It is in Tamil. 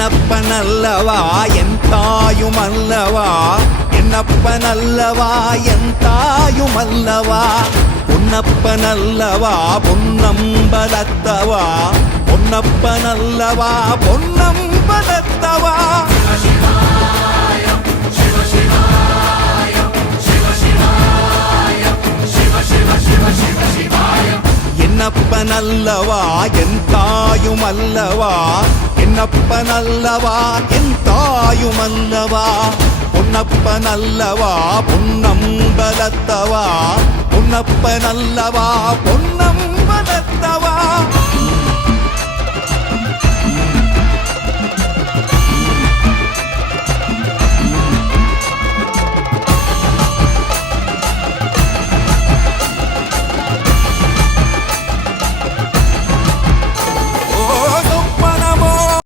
என்னப்பனல்லவா என் தாயுமல்லவா, என்னப்பனல்லவா என் தாயுமல்லவா, பொன்னப்பனல்லவா பொன்னம்பலத்தவா, பொன்னப்பனல்லவா பொன்னம்பலத்தவா. என்னப்பனல்லவா என் தாயுமல்லவா, என்னப்பனல்லவா என் தாயுமல்லவா, பொன்னப்பனல்லவா பொன்னம்பலத்தவா, பொன்னப்பனல்லவா பொன்னம்பலத்தவா.